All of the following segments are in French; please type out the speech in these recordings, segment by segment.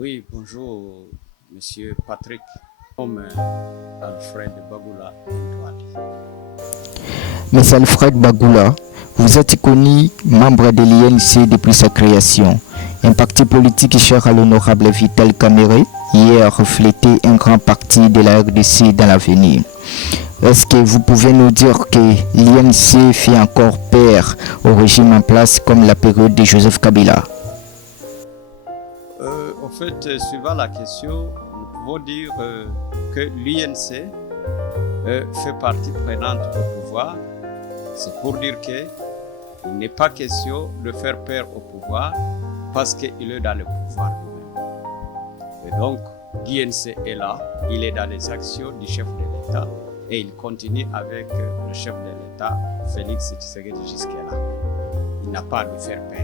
Oui, bonjour, Monsieur Patrick, comme Alfred Bagoula Ndouali. Monsieur Alfred Bagoula, vous êtes connu membre de l'INC depuis sa création, un parti politique cher à l'honorable Vital Kamerhe, qui a reflété un grand parti de la RDC dans l'avenir. Est-ce que vous pouvez nous dire que l'INC fait encore peur au régime en place comme la période de Joseph Kabila? En fait, suivant la question, nous pouvons dire que l'INC fait partie prenante au pouvoir. C'est pour dire qu'il n'est pas question de faire peur au pouvoir parce qu'il est dans le pouvoir lui-même. Et donc, l'INC est là, il est dans les actions du chef de l'État et il continue avec le chef de l'État, Félix Tshisekedi, jusqu'à là. Il n'a pas de faire peur.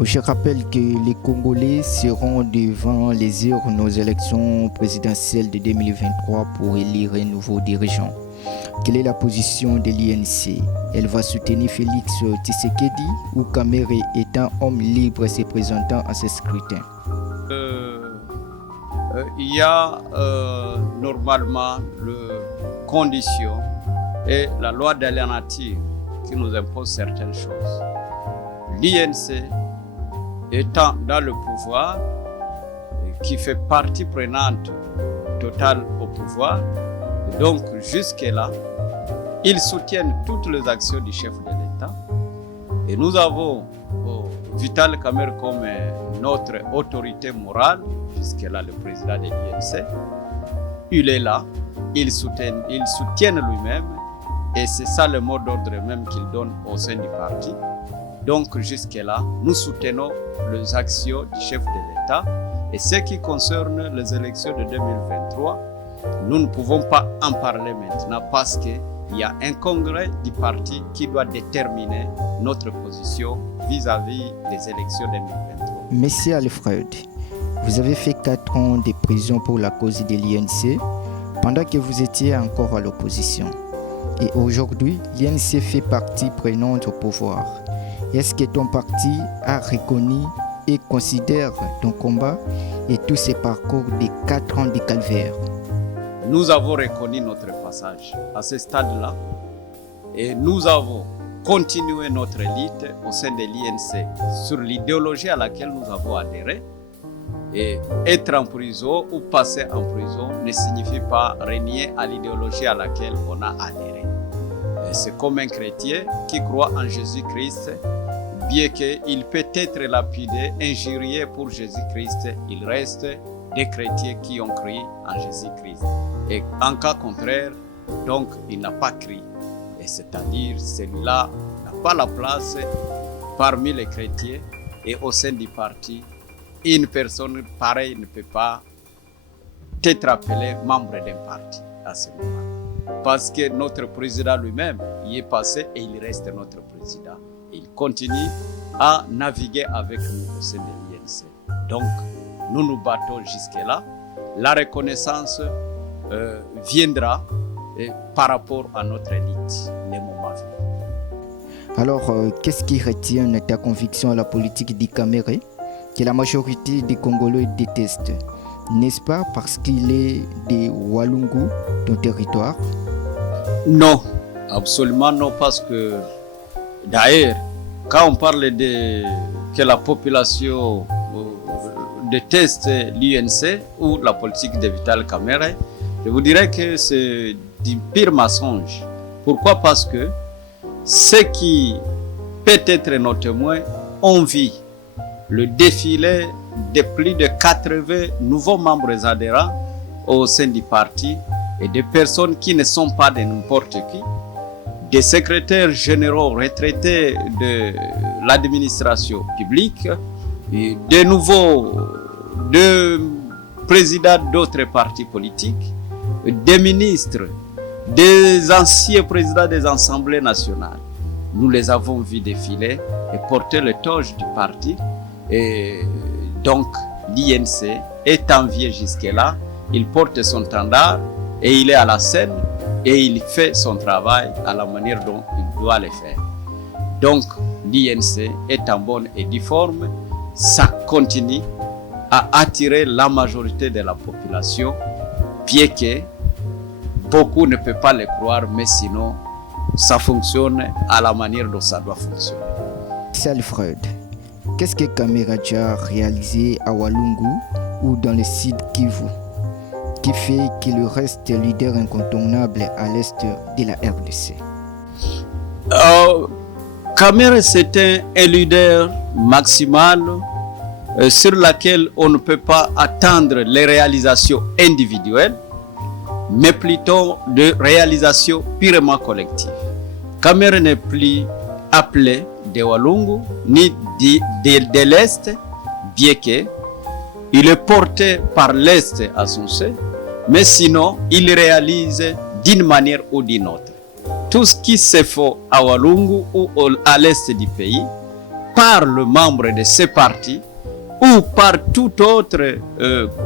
Je rappelle que les Congolais seront devant les urnes aux élections présidentielles de 2023 pour élire un nouveau dirigeant. Quelle est la position de l'INC? Elle va soutenir Félix Tshisekedi ou Kamerhe étant homme libre se présentant à ce scrutin? Il y a normalement les conditions et la loi de la nature qui nous impose certaines choses. L'INC étant dans le pouvoir, qui fait partie prenante totale au pouvoir, donc jusque-là, ils soutiennent toutes les actions du chef de l'État. Et nous avons Vital Kamerhe comme notre autorité morale, jusque-là le président de l'INC. Il est là, il soutient lui-même, et c'est ça le mot d'ordre même qu'il donne au sein du parti. Donc jusque-là, nous soutenons les actions du chef de l'État. Et ce qui concerne les élections de 2023, nous ne pouvons pas en parler maintenant parce qu'il y a un congrès du parti qui doit déterminer notre position vis-à-vis des élections 2023. Monsieur Alfred, vous avez fait 4 ans de prison pour la cause de l'INC pendant que vous étiez encore à l'opposition. Et aujourd'hui, l'INC fait partie prenante au pouvoir. Est-ce que ton parti a reconnu et considère ton combat et tous ces parcours de 4 ans de calvaire? Nous avons reconnu notre passage à ce stade-là et nous avons continué notre lutte au sein de l'INC sur l'idéologie à laquelle nous avons adhéré. Et être en prison ou passer en prison ne signifie pas renier à l'idéologie à laquelle on a adhéré. C'est comme un chrétien qui croit en Jésus-Christ. Bien qu'il peut être lapidé, injurié pour Jésus-Christ, il reste des chrétiens qui ont cru en Jésus-Christ. Et en cas contraire, donc il n'a pas cru. Et c'est-à-dire celui-là n'a pas la place parmi les chrétiens et au sein du parti. Une personne pareille ne peut pas être appelée membre d'un parti à ce moment. Parce que notre président lui-même y est passé et il reste notre président. Il continue à naviguer avec nous au sein de l'INC. Donc, nous nous battons jusque-là. La reconnaissance viendra par rapport à notre lutte, les moments venus. Alors, qu'est-ce qui retient ta conviction à la politique de Kamerhe que la majorité des Congolais détestent? N'est-ce pas parce qu'il est de Walungu, ton territoire? Non, absolument non, parce que d'ailleurs, quand on parle que la population déteste l'INC ou la politique de Vital Kamerhe, je vous dirais que c'est du pire mensonge. Pourquoi? Parce que ceux qui peut être nos témoins ont vu le défilé de plus de 80 nouveaux membres adhérents au sein du parti et des personnes qui ne sont pas de n'importe qui, des secrétaires généraux retraités de l'administration publique, et de présidents d'autres partis politiques, des ministres, des anciens présidents des assemblées nationales. Nous les avons vus défiler et porter le toge du parti. Et donc l'INC est envié jusque-là, il porte son standard et il est à la scène et il fait son travail à la manière dont il doit le faire. Donc l'INC est en bonne et due forme ça continue à attirer la majorité de la population, bien que beaucoup ne peuvent pas le croire, mais sinon, ça fonctionne à la manière dont ça doit fonctionner. C'est Alfred. Qu'est-ce que Kameraja a réalisé à Walungu ou dans le sud Kivu, qui fait qu'il reste leader incontournable à l'est de la RDC? Kamera, c'est un leader maximal sur lequel on ne peut pas attendre les réalisations individuelles, mais plutôt de réalisations purement collectives. Kamera n'est plus appelé de Walungu ni de l'Est, bien qu'il est porté par l'Est à son sein, mais sinon il réalise d'une manière ou d'une autre tout ce qui se fait à Walungu ou à l'Est du pays par le membre de ce parti ou par toute autre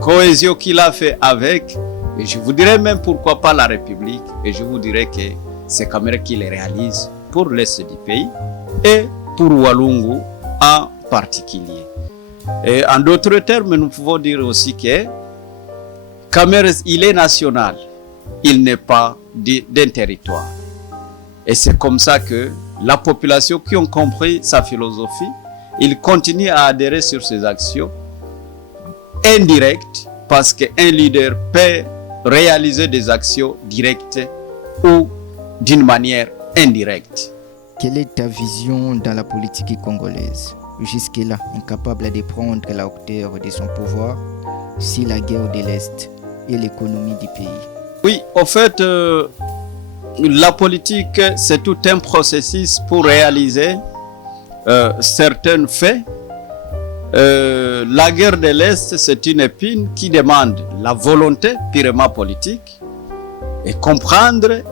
cohésion qu'il a fait avec, et je vous dirais même pourquoi pas la République, et je vous dirais que c'est Kamera qui les réalise pour l'Est du pays et pour Walungu en particulier. Et en d'autres termes, nous pouvons dire aussi que Kamera, il est national, il n'est pas d'un territoire. Et c'est comme ça que la population qui ont compris sa philosophie, il continue à adhérer sur ses actions indirectes, parce qu'un leader peut réaliser des actions directes ou d'une manière indirecte. Quelle est ta vision dans la politique congolaise, jusque-là incapable de prendre la hauteur de son pouvoir, si la guerre de l'Est et l'économie du pays? Oui, en fait, la politique, c'est tout un processus pour réaliser certains faits. La guerre de l'Est, c'est une épine qui demande la volonté purement politique et comprendre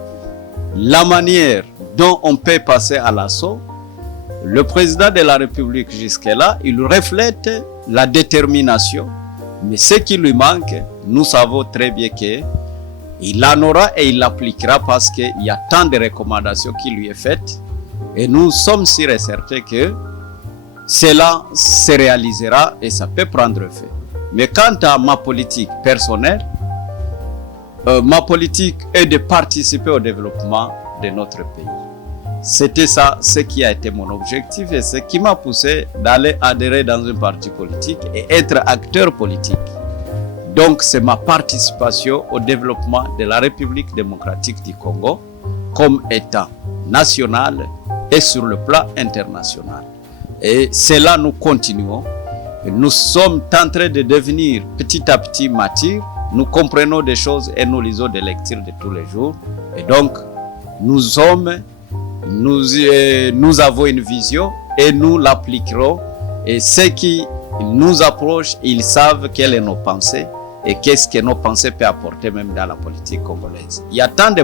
la manière dont on peut passer à l'assaut. Le président de la République jusque-là, il reflète la détermination, mais ce qui lui manque, nous savons très bien qu'il en aura et il l'appliquera, parce qu'il y a tant de recommandations qui lui est faites et nous sommes sûrs et certains que cela se réalisera et ça peut prendre fait. Mais quant à ma politique personnelle, ma politique est de participer au développement de notre pays. C'était ça ce qui a été mon objectif et ce qui m'a poussé d'aller adhérer dans un parti politique et être acteur politique. Donc c'est ma participation au développement de la République démocratique du Congo comme État national et sur le plan international. Et c'est là nous continuons. Nous sommes en train de devenir petit à petit matures. Nous comprenons des choses et nous lisons des lectures de tous les jours. Et donc nous avons une vision et nous l'appliquerons. Et ceux qui nous approchent, ils savent quelles sont nos pensées et qu'est-ce que nos pensées peuvent apporter même dans la politique congolaise. Il y a tant de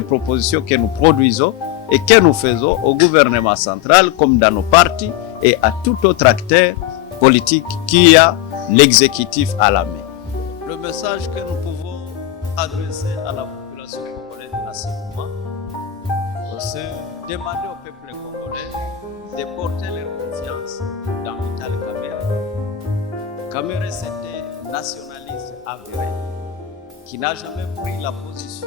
propositions que nous produisons et que nous faisons au gouvernement central comme dans nos partis et à tout autre acteur politique qui a l'exécutif à la main. Le message que nous pouvons adresser à la population congolaise à ce moment, c'est demander au peuple congolais de porter leur confiance dans Vital Kamerhe. Kamerhe, c'était un nationaliste avéré qui n'a jamais pris la position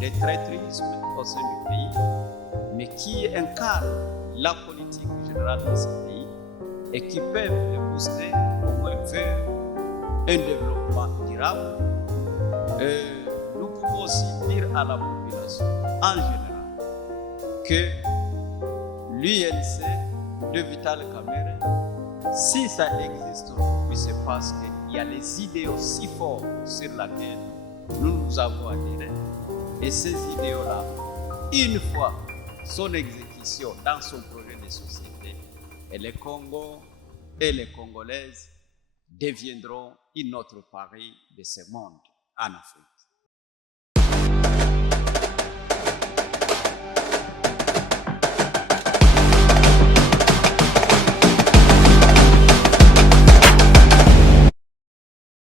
de traîtrisme au sein du pays, mais qui incarne la politique générale de ce pays et qui peuvent le booster au moins vers un développement durable. Nous pouvons aussi dire à la population en général que l'UNC de Vital Kamerhe, si ça existe aujourd'hui, c'est parce qu'il y a les idéaux si forts sur lesquels nous avons adhéré. Et ces idéaux-là, une fois son exécution dans son projet de société, et le Congo et les Congolaises deviendront une autre Paris de ce monde en Afrique.